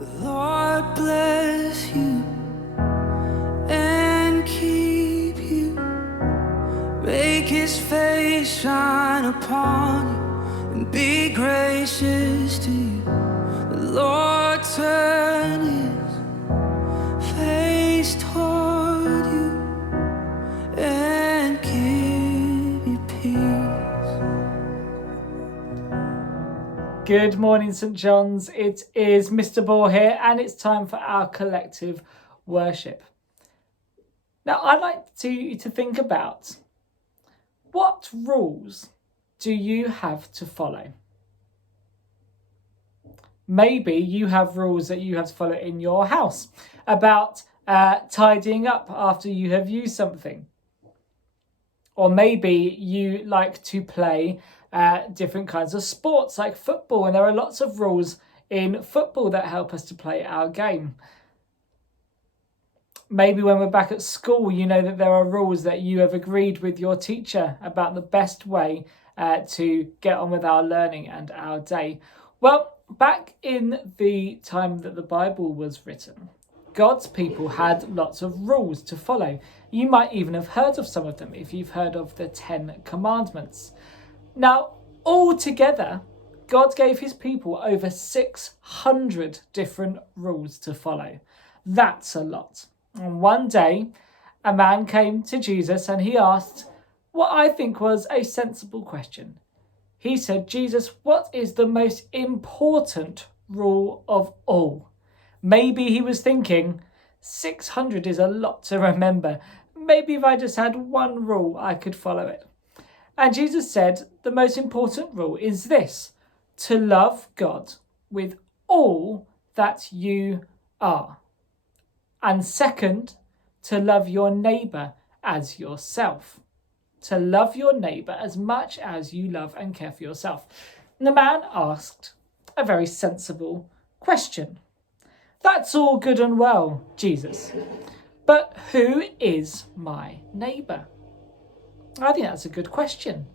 Lord bless you and keep you. Make his face shine upon you and be gracious to you. The Lord turn his face toward you and give you peace. Good morning, St. John's. It is Mr. Ball here, and it's time for our collective worship. Now, I'd like you to think about, what rules do you have to follow? Maybe you have rules that you have to follow in your house about tidying up after you have used something. Or maybe you like to play different kinds of sports like football, and there are lots of rules in football that help us to play our game. Maybe when we're back at school, you know that there are rules that you have agreed with your teacher about the best way to get on with our learning and our day. Well, back in the time that the Bible was written, God's people had lots of rules to follow. You might even have heard of some of them if you've heard of the 10 Commandments. Now, altogether, God gave his people over 600 different rules to follow. That's a lot. And one day, a man came to Jesus and he asked what I think was a sensible question. He said, Jesus, what is the most important rule of all? Maybe he was thinking, 600 is a lot to remember. Maybe if I just had one rule, I could follow it. And Jesus said, the most important rule is this: to love God with all that you are. And second, to love your neighbour as yourself. To love your neighbour as much as you love and care for yourself. And the man asked a very sensible question. That's all good and well, Jesus, but who is my neighbour? I think that's a good question.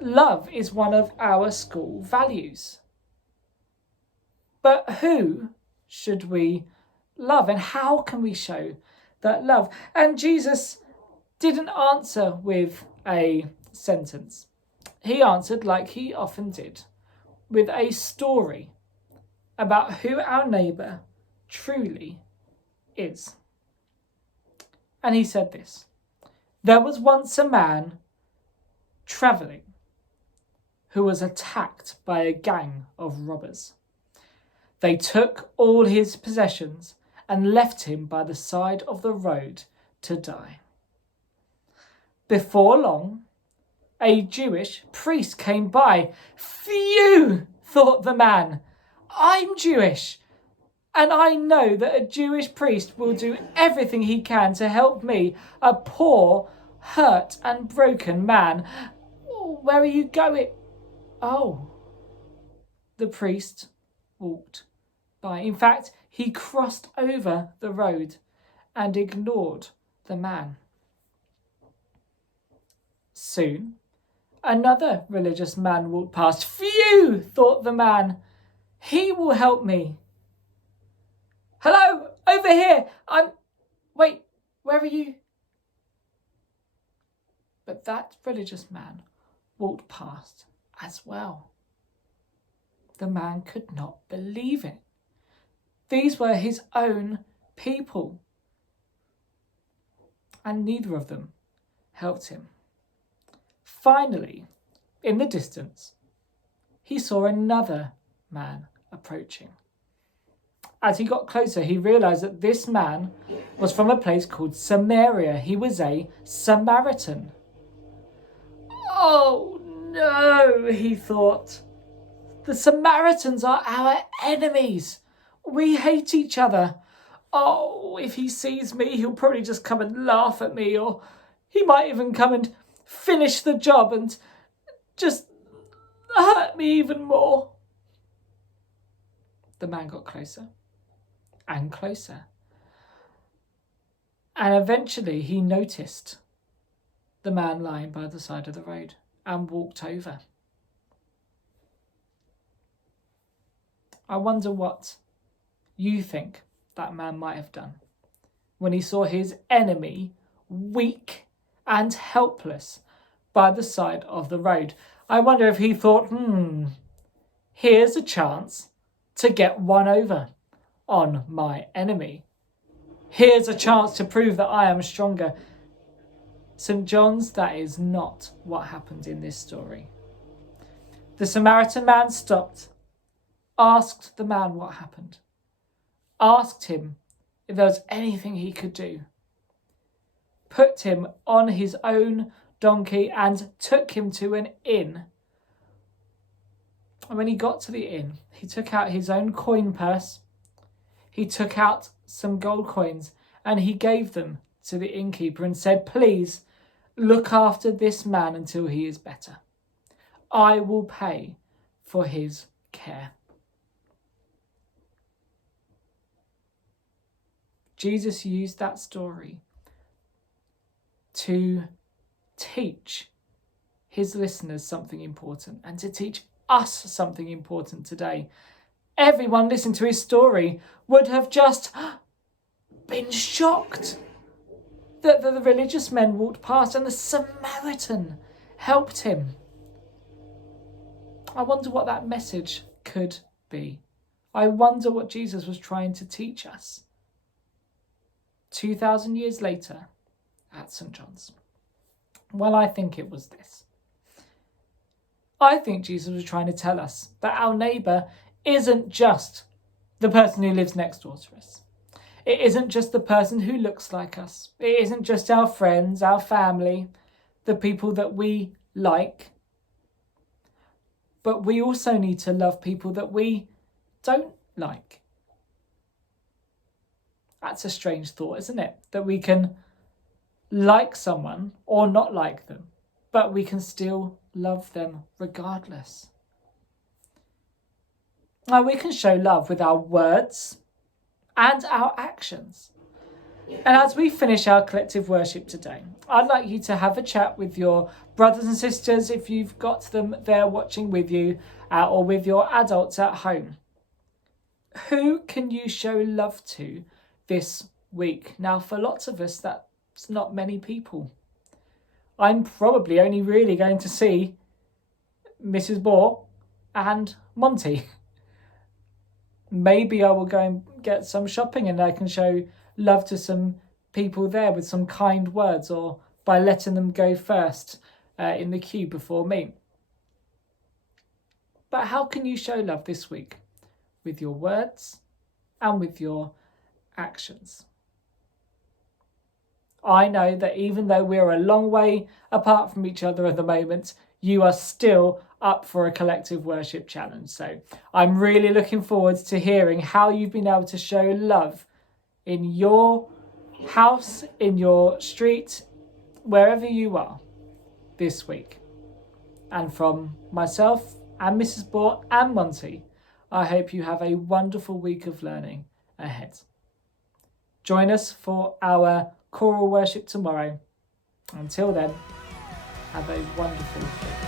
Love is one of our school values. But who should we love, and how can we show that love? And Jesus didn't answer with a sentence. He answered, like he often did, with a story about who our neighbour truly is. And he said this: there was once a man travelling who was attacked by a gang of robbers. They took all his possessions and left him by the side of the road to die. Before long, a Jewish priest came by. Phew, thought the man, I'm Jewish, and I know that a Jewish priest will do everything he can to help me, a poor, hurt and broken man. Where are you going? Oh, the priest walked by. In fact, he crossed over the road and ignored the man. Soon, another religious man walked past. Phew, thought the man, he will help me. Hello, over here. Wait, where are you? But that religious man walked past as well. The man could not believe it. These were his own people, and neither of them helped him. Finally, in the distance, he saw another man approaching. As he got closer, he realised that this man was from a place called Samaria. He was a Samaritan. Oh no, he thought. The Samaritans are our enemies. We hate each other. Oh, if he sees me, he'll probably just come and laugh at me, or he might even come and finish the job and just hurt me even more. The man got closer and closer. And eventually he noticed the man lying by the side of the road and walked over. I wonder what you think that man might have done when he saw his enemy weak and helpless by the side of the road? I wonder if he thought, here's a chance to get one over on my enemy. Here's a chance to prove that I am stronger. St. John's, that is not what happened in this story. The Samaritan man stopped, asked the man what happened, asked him if there was anything he could do, put him on his own donkey and took him to an inn. And when he got to the inn, he took out his own coin purse, he took out some gold coins, and he gave them to the innkeeper and said, "Please look after this man until he is better. I will pay for his care." Jesus used that story to teach his listeners something important and to teach us something important today. Everyone listening to his story would have just been shocked that the religious men walked past and the Samaritan helped him. I wonder what that message could be. I wonder what Jesus was trying to teach us 2,000 years later at St. John's. Well, I think it was this. I think Jesus was trying to tell us that our neighbour isn't just the person who lives next door to us. It isn't just the person who looks like us. It isn't just our friends, our family, the people that we like. But we also need to love people that we don't like. That's a strange thought, isn't it? That we can like someone or not like them, but we can still love them regardless. Now, we can show love with our words and our actions. And as we finish our collective worship today, I'd like you to have a chat with your brothers and sisters, if you've got them there watching with you, or with your adults at home. Who can you show love to this week? Now, for lots of us, that's not many people. I'm probably only really going to see Mrs. Moore and Monty. Maybe I will go and get some shopping and I can show love to some people there with some kind words, or by letting them go first in the queue before me. But how can you show love this week? With your words and with your actions. I know that even though we're a long way apart from each other at the moment, you are still up for a collective worship challenge. So I'm really looking forward to hearing how you've been able to show love in your house, in your street, wherever you are this week. And from myself and Mrs. Bort and Monty, I hope you have a wonderful week of learning ahead. Join us for our choral worship tomorrow. Until then, have a wonderful week.